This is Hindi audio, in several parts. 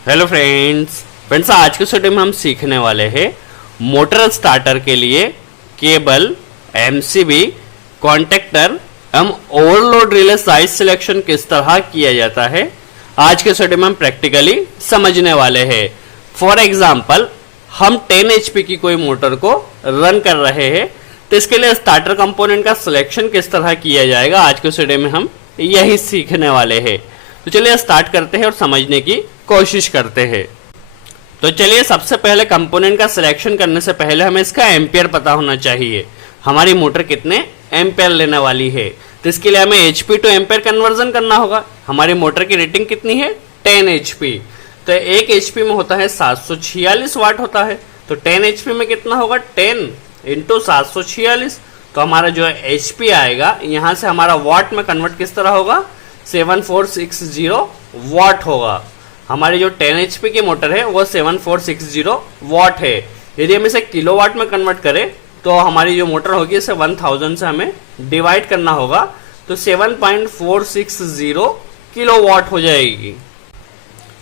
हेलो फ्रेंड्स आज के वीडियो में हम सीखने वाले हैं मोटर स्टार्टर के लिए केबल, एमसीबी, कॉन्टेक्टर एवं ओवरलोड रिले साइज सिलेक्शन किस तरह किया जाता है। आज के वीडियो में हम प्रैक्टिकली समझने वाले हैं। फॉर एग्जांपल हम 10 HP की कोई मोटर को रन कर रहे हैं, तो इसके लिए स्टार्टर कंपोनेंट का सिलेक्शन किस तरह किया जाएगा, आज के वीडियो में हम यही सीखने वाले हैं। तो चलिए स्टार्ट करते हैं और समझने की कोशिश करते हैं। तो चलिए सबसे पहले कंपोनेंट का सिलेक्शन करने से पहले हमें इसका एम्पियर पता होना चाहिए, हमारी मोटर कितने एम्पियर लेने वाली है। तो इसके लिए हमें एचपी टू एम्पियर कन्वर्जन करना होगा। हमारी मोटर की रेटिंग कितनी है, 10 HP। तो 1 HP में होता है 746 वाट होता है। तो 10 HP में कितना होगा, 10 इंटू 746। तो हमारा जो HP आएगा यहाँ से हमारा वाट में कन्वर्ट किस तरह होगा, 7460 वाट होगा। हमारी जो 10 HP की मोटर है वो 7460 वाट है। यदि हम इसे किलोवाट में कन्वर्ट करें तो हमारी जो मोटर होगी इसे 1000 से हमें डिवाइड करना होगा, तो 7.460 किलोवाट हो जाएगी।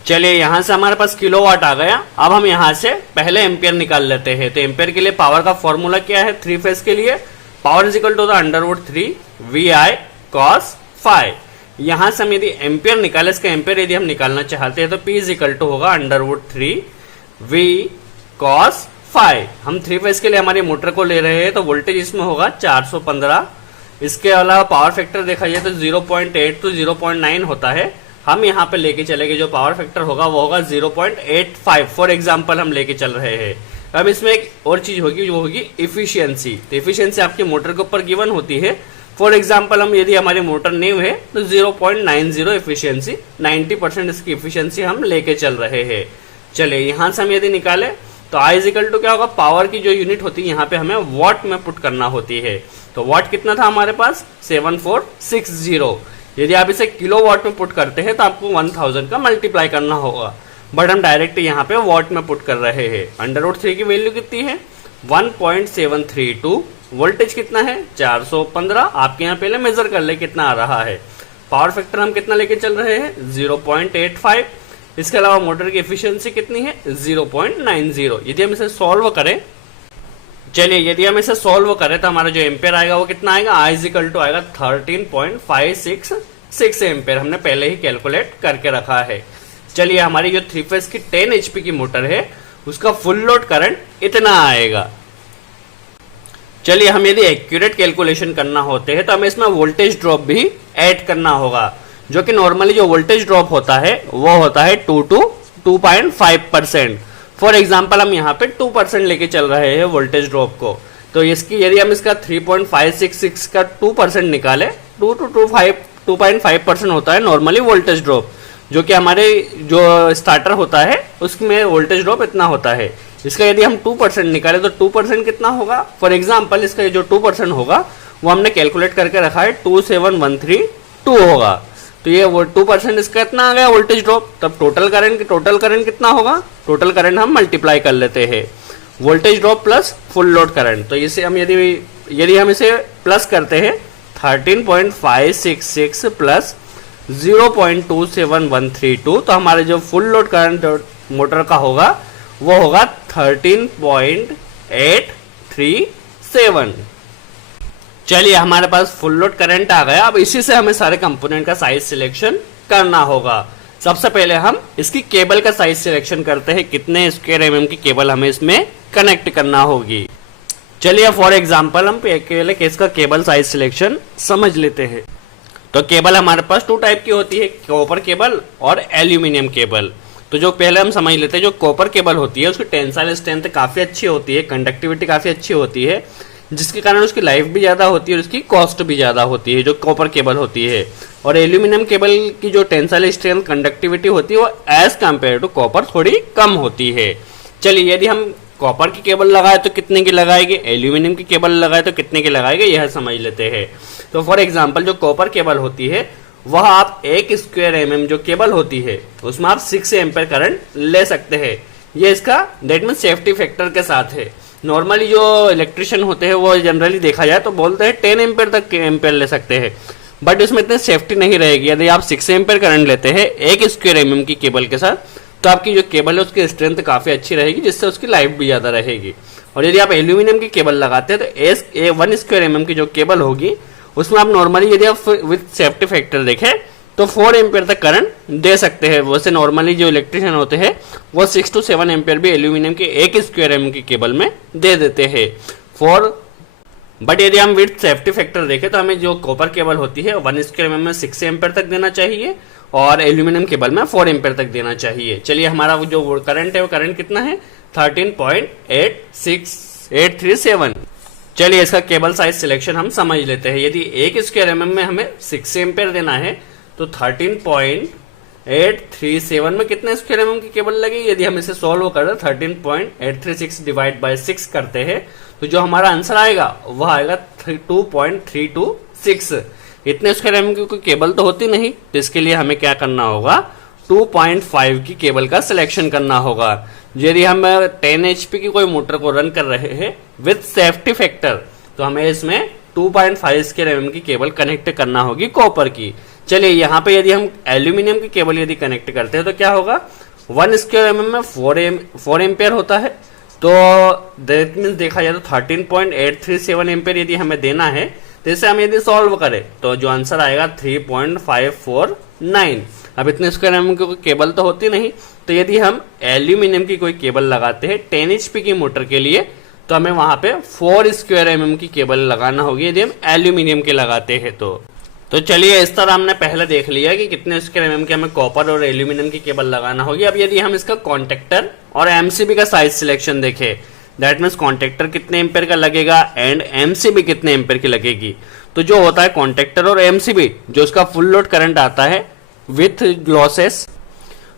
चलिए यहाँ से हमारे पास किलोवाट आ गया। अब हम यहाँ से पहले एम्पियर निकाल लेते हैं। तो एम्पियर के लिए पावर का फॉर्मूला क्या है, 3 फेज के लिए power is equal to the √3 VI cos phi। यहां से हम यदि एम्पियर निकाले, इसका एम्पियर यदि हम निकालना चाहते हैं तो P इज इक्वल टू होगा √3 V cos phi। हम 3 फेज के लिए हमारी मोटर को ले रहे हैं तो वोल्टेज इसमें होगा 415। इसके अलावा पावर फैक्टर देखा जाए तो 0.8 to 0.9 होता है। हम यहाँ पे लेके चलेंगे, जो पावर फैक्टर होगा वो होगा 0.85 फॉर एग्जाम्पल हम लेके चल रहे हैं। अब इसमें एक और चीज होगी, वो होगी इफिशियंसी। तो इफिशियंसी आपकी मोटर के ऊपर गिवन होती है। फॉर एग्जाम्पल हम यदि हमारी मोटर न्यू है तो 0.90 इफिशियंसी, 90% इसकी इफिशियंसी हम लेके चल रहे हैं। चलिए यहाँ से हम यदि निकाले तो I इक्वल टू क्या होगा, पावर की जो यूनिट होती है यहाँ पे हमें वॉट में पुट करना होती है। तो वॉट कितना था हमारे पास, 7460। यदि आप इसे किलो वॉट में पुट करते हैं तो आपको 1000 का मल्टीप्लाई करना होगा, बट हम डायरेक्ट यहाँ पे वॉट में पुट कर रहे हैं। √3 की वैल्यू कितनी है, 1.732। वोल्टेज कितना है, 415। आपके यहाँ पहले मेजर कर ले कितना आ रहा है। पावर फैक्टर हम कितना लेके चल रहे हैं, 0.85। इसके अलावा मोटर की एफिशिएंसी कितनी है, 0.90। यदि हम इसे सॉल्व करें, चलिए यदि हम इसे सॉल्व करें तो हमारा जो एम्पियर आएगा वो कितना आएगा, I इक्वल टू आएगा 13.566 एम्पियर। हमने पहले ही कैलकुलेट करके रखा है। चलिए हमारी जो 3 फेज की 10 HP की मोटर है उसका फुल लोड करंट इतना आएगा। चलिए हम यदि एक्यूरेट कैलकुलेशन करना होते हैं तो हमें इसमें वोल्टेज ड्रॉप भी ऐड करना होगा, जो कि नॉर्मली जो वोल्टेज ड्रॉप होता है वो होता है 2 to 2.5%। फॉर एग्जांपल हम यहाँ पे 2% लेके चल रहे हैं वोल्टेज ड्रॉप को। तो इसकी यदि हम इसका 3.566 का 2% निकाले, 2 to 2.5% होता है नॉर्मली वोल्टेज ड्रॉप, जो कि हमारे जो स्टार्टर होता है उसमें वोल्टेज ड्रॉप इतना होता है। इसका यदि हम 2% निकाले तो 2% कितना होगा, फॉर एग्जांपल इसका जो 2% होगा वो हमने कैलकुलेट करके रखा है 27132 होगा। तो ये 2% इसका इतना आ गया वोल्टेज ड्रॉप। तब टोटल करंट कितना होगा, टोटल करंट हम मल्टीप्लाई कर लेते हैं, voltage drop plus full load current. तो इसे हम यदि हम इसे प्लस करते हैं 13.566 प्लस 0.27132, तो हमारे जो फुल लोड करंट मोटर का होगा वो होगा 13.837। चलिए हमारे पास फुल लोड करंट आ गया। अब इसी से हमें सारे कंपोनेंट का साइज सिलेक्शन करना होगा। सबसे पहले हम इसकी केबल का साइज सिलेक्शन करते हैं, कितने स्क्वायर mm की केबल हमें इसमें कनेक्ट करना होगी। चलिए फॉर एग्जांपल हम पहले इसका केबल साइज सिलेक्शन समझ लेते हैं। तो केबल हमारे पास 2 टाइप की होती है, कॉपर केबल और एल्यूमिनियम केबल। तो जो पहले हम समझ लेते हैं, जो कॉपर केबल होती है उसकी टेंसाइल स्ट्रेंथ काफी अच्छी होती है, कंडक्टिविटी काफी अच्छी होती है, जिसके कारण उसकी लाइफ भी ज्यादा होती है और उसकी कॉस्ट भी ज्यादा होती है, जो कॉपर केबल होती है। और एल्यूमिनियम केबल की जो टेंसाइल स्ट्रेंथ कंडक्टिविटी होती है वो एज कम्पेयर टू कॉपर थोड़ी कम होती है। चलिए यदि हम कॉपर की केबल लगाए तो कितने की लगाएंगे, एल्यूमिनियम की केबल लगाए तो कितने की लगाएंगे, यह समझ लेते हैं। तो फॉर एग्जाम्पल जो कॉपर केबल होती है वह आप 1 स्क्वायर mm जो केबल होती है उसमें आप 6 एम्पियर करंट ले सकते हैं। ये इसका दैट मीन सेफ्टी फैक्टर के साथ है। नॉर्मली जो इलेक्ट्रिशियन होते हैं वो जनरली देखा जाए तो बोलते हैं 10 एम्पियर तक एम्पियर ले सकते हैं, बट इसमें इतनी सेफ्टी नहीं रहेगी। यदि आप 6 एम्पियर करंट लेते हैं 1 स्क्वायर mm की केबल के साथ तो आपकी जो केबल है उसकी स्ट्रेंथ काफ़ी अच्छी रहेगी, जिससे उसकी लाइफ भी ज़्यादा रहेगी। और यदि आप एल्यूमिनियम की केबल लगाते हैं तो 1 की जो केबल होगी उसमें आप नॉर्मली यदि आप विद सेफ्टी फैक्टर देखें तो 4 एम्पियर तक करंट दे सकते हैं। वैसे नॉर्मली जो इलेक्ट्रिशियन होते हैं वो 6 to 7 एम्पियर भी एल्यूमिनियम के 1 की केबल में दे देते हैं बट यदि हम विद सेफ्टी फैक्टर देखें तो हमें जो कॉपर केबल होती है 1 में 6 एम्पियर तक देना चाहिए और एल्यूमिनियम केबल में 4 एम्पियर तक देना चाहिए। चलिए हमारा जो करंट है वो करंट कितना है 13.86837। चलिए इसका केबल साइज सिलेक्शन हम समझ लेते हैं। यदि 1 में हमें 6 एम्पियर देना है तो 13.837 में कितने स्क्वायर की केबल लगेगी। यदि हम इसे सॉल्व करें 13.836 डिवाइड बाय 6 करते हैं तो जो हमारा आंसर आएगा वह आएगा 2.326। इतने स्क्वायर की कोई केबल तो होती नहीं, तो इसके लिए हमें क्या करना होगा 2.5 की केबल का सिलेक्शन करना होगा। यदि हम 10 HP की कोई मोटर को रन कर रहे हैं विद सेफ्टी फैक्टर तो हमें इसमें 2.5 स्क्वायर की केबल कनेक्ट करना होगी कॉपर की। चलिए यहाँ पे यदि हम एल्यूमिनियम की केबल यदि कनेक्ट करते हैं तो क्या होगा 1 स्क्वायर में 4 एम्पियर होता है, तो दैट मीन्स देखा जाए तो 13.837 एम्पियर यदि हमें देना है तो इसे हम यदि सॉल्व करें तो जो आंसर आएगा 3.549। अब इतने स्क्वायर की कोई केबल तो होती नहीं, तो यदि हम एल्यूमिनियम की कोई केबल लगाते हैं 10 HP की मोटर के लिए तो हमें वहां पे 4 स्क्वायर की केबल लगाना होगी यदि हम एल्यूमिनियम के लगाते हैं तो चलिए इस तरह हमने पहले देख लिया कि कितने स्क्वायर की हमें कॉपर और एल्यूमिनियम की केबल लगाना होगी। अब यदि हम इसका कॉन्टेक्टर और एमसीबी का साइज सिलेक्शन देखें दैट मीन्स कॉन्टेक्टर कितने एम्पेयर का लगेगा एंड एमसीबी कितने एम्पेयर की लगेगी। तो जो होता है कॉन्टेक्टर और एमसीबी जो उसका फुल लोड करंट आता है विथ लॉसेस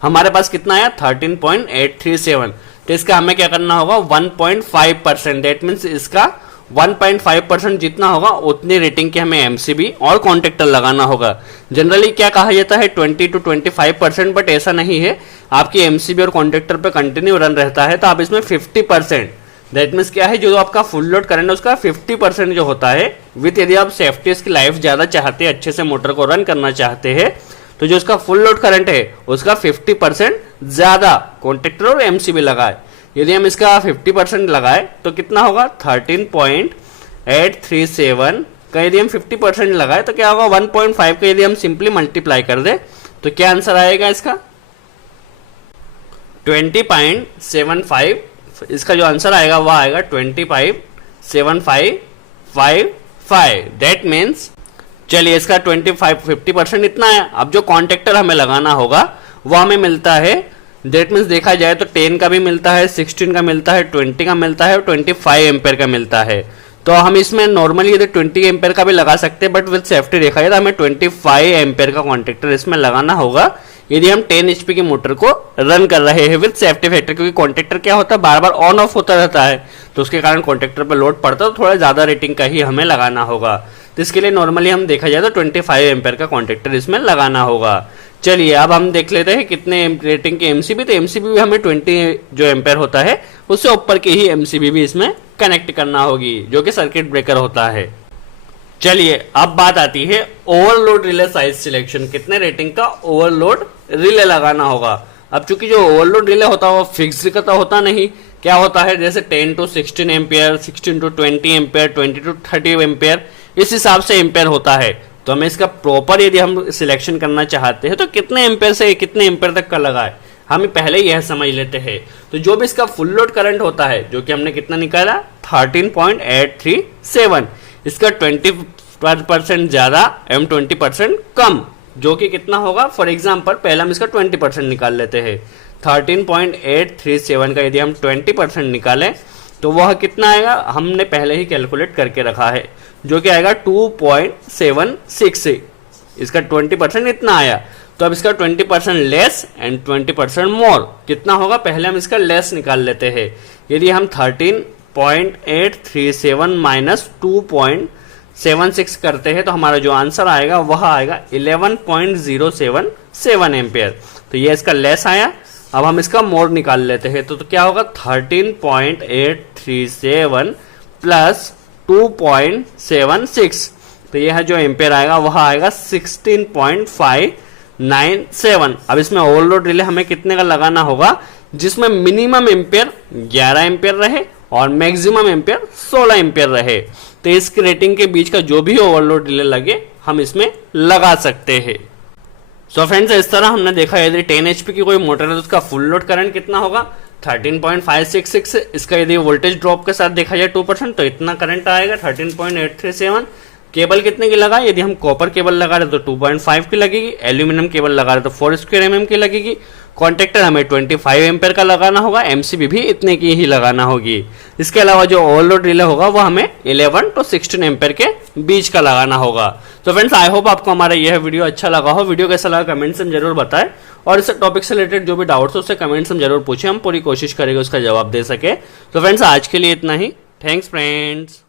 हमारे पास कितना आया 13.837। तो इसका हमें क्या करना होगा 1.5%। दैट मीन्स इसका 1.5% जितना होगा उतनी रेटिंग के हमें एमसीबी और कॉन्टेक्टर लगाना होगा। जनरली क्या कहा जाता है 20 to 25%, बट ऐसा नहीं है। आपकी एमसीबी और कॉन्टेक्टर पे कंटिन्यू रन रहता है तो आप इसमें 50%, दैट मीन्स क्या है जो आपका फुल लोड करंट है उसका 50% जो होता है विथ यदि आप सेफ्टी इसकी लाइफ ज्यादा चाहते हैं, अच्छे से मोटर को रन करना चाहते हैं तो जो उसका फुल लोड करंट है उसका 50% ज्यादा कॉन्टेक्टर और एमसीबी लगाए। यदि हम इसका 50% लगाए तो कितना होगा 13.837 का यदि हम 50% लगाए तो क्या होगा 1.5 का यदि हम सिंपली मल्टीप्लाई कर दे तो क्या आंसर आएगा इसका 20.75। इसका जो आंसर आएगा वह आएगा 25.7555। दैट मीन्स चलिए इसका 50% इतना है। अब जो कॉन्टेक्टर हमें लगाना होगा वो हमें मिलता है दैट मीन्स देखा जाए तो 10 का भी मिलता है, 16 का मिलता है, 20 का मिलता है और 25 एम्पेयर का मिलता है। तो हम इसमें नॉर्मली यदि 20 एम्पेयर का भी लगा सकते हैं बट विद सेफ्टी देखा जाए तो हमें 25 एम्पेयर का कॉन्टेक्टर इसमें लगाना होगा यदि हम 10 HP की मोटर को रन कर रहे हैं विद सेफ्टी फैक्टर। क्योंकि कॉन्टेक्टर क्या होता है बार बार ऑन ऑफ होता रहता है तो उसके कारण कॉन्टेक्टर पर लोड पड़ता है तो थोड़ा ज्यादा रेटिंग का ही हमें लगाना होगा। तो इसके लिए नॉर्मली हम देखा जाए तो 25 एम्पेयर का कॉन्टेक्टर इसमें लगाना होगा। चलिए अब हम देख लेते हैं कितने रेटिंग के एमसीबी। तो एमसीबी भी हमें 20 जो एम्पेयर होता है उससे ऊपर की ही एमसीबी भी इसमें कनेक्ट करना होगी जो कि सर्किट ब्रेकर होता है। चलिए अब बात आती है ओवरलोड रिले साइज सिलेक्शन। कितने रेटिंग का ओवरलोड रिले लगाना होगा। अब चूंकि जो ओवरलोड रिले होता है वो फिक्स्ड का तो होता नहीं, क्या होता है जैसे 10 to 16 ampere, 16 to 20 ampere, 20 to 30 ampere, इस हिसाब से एम्पेयर होता है। तो हमें इसका प्रॉपर यदि हम सिलेक्शन करना चाहते हैं तो कितने एम्पेयर से कितने एम्पेयर तक का लगाए हम पहले यह समझ लेते हैं। तो जो भी इसका फुल लोड करंट होता है जो कि हमने कितना निकाला 13.837, इसका 20% ज्यादा एवं 20% कम जो कि कितना होगा। फॉर एग्जाम्पल पहले हम इसका 20% निकाल लेते हैं। 13.837 का यदि हम 20% निकालें तो वह कितना आएगा हमने पहले ही कैलकुलेट करके रखा है जो कि आएगा 2.76। इसका 20% इतना आया तो अब इसका 20% लेस एंड 20% मोर कितना होगा पहले हम इसका लेस निकाल लेते हैं। यदि हम 13.837 माइनस 2.76 करते हैं तो हमारा जो आंसर आएगा वह आएगा 11.077 एम्पेयर। तो ये इसका लेस आया। अब हम इसका मोर निकाल लेते हैं तो क्या होगा 13.837 प्लस 2.76। तो यह जो एम्पेयर आएगा वह आएगा 16.5 9.7। अब इसमें ओवरलोड रिले हमें कितने का लगाना होगा, जिसमें मिनिमम एम्पियर 11 एम्पियर रहे और मैक्सिमम एम्पियर 16 एम्पियर रहे। तो इस रेटिंग के बीच का जो भी ओवरलोड रिले लगे हम इसमें लगा सकते हैं। सो फ्रेंड्स, इस तरह हमने देखा यदि 10 HP की कोई मोटर है तो उसका फुल लोड करंट कितना होगा 13.566। इसका यदि वोल्टेज ड्रॉप के साथ देखा जाए 2% तो इतना करंट आएगा 13.837। केबल कितने की लगा, यदि हम कॉपर केबल लगा रहे तो 2.5 की लगेगी, एल्यूमिनियम केबल लगा रहे तो 4² mm की लगेगी। कॉन्टेक्टर हमें 25 एम्पेयर का लगाना होगा, एमसीबी भी इतने की ही लगाना होगी। इसके अलावा जो ओवरलोड रिले होगा वो हमें 11 to 16 एम्पेयर के बीच का लगाना होगा। तो फ्रेंड्स, आई होप आपको हमारा यह वीडियो अच्छा लगा हो। वीडियो कैसा लगा कमेंट्स में जरूर बताएं और इस टॉपिक से रिलेटेड जो भी डाउट्स हो उससे कमेंट्स में जरूर पूछें, हम पूरी कोशिश करेंगे उसका जवाब दे सके। तो फ्रेंड्स, आज के लिए इतना ही। Thanks friends.